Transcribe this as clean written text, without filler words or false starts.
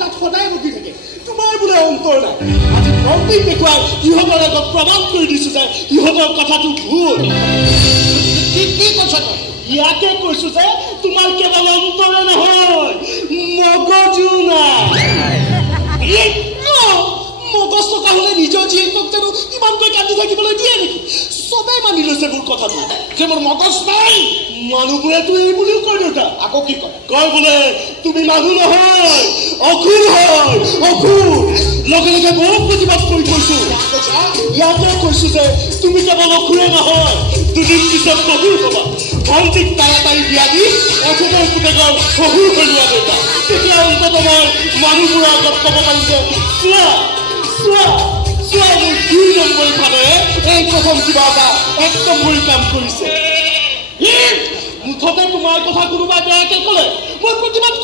তাত সদায় বকি থাকে তোমাৰ বোলে অন্তৰ নাই আজি প্ৰতীক দেখুৱাই ইহঁতৰ আগত প্ৰমাণ কৰি দিছো যে ইহঁতৰ কথাটো ভুল কি কথাটো ইয়াকে কৈছো যে তোমাৰ কেৱল অন্তৰে নহয় মগজু নাই মগজ থকা হলে নিজৰ জীয়েকক জানো ইমানকৈ কান্দি থাকিবলৈ দিয়ে নেকি চবেই মানি লৈছে মোৰ কথাটো যে মোৰ মগজ নাই মানুহবোৰেতো এই বুলিও কয় দেউতা আকৌ কি কয় বোলে তুমি মানুহ নহয় অসুৰ হয় অসুৰ লগে লগে বহু প্ৰতিবাদ কৰি কৈছো ইয়াকে কৈছো যে তুমি কেৱল অসুৰে নহয় দুদিন পিছত অসুৰ হবা ভণ্টিক তাড়াতাড়ি বিয়া দি অসুৰৰ পুতেকৰ অসুৰ হৈ লোৱা দেউতা তেতিয়া অন্তত মই মানুহবোৰৰ আগত ক'ব পাৰিম যে চোৱা মোৰ 2 নম্বৰী ভাৱে এই প্ৰথম কিবা এটা 1 নম্বৰী কাম কৰিছে মুঠতে তোমাৰ কথা কোনোবাই বেয়াকে ক'লে মই প্ৰতিবাদ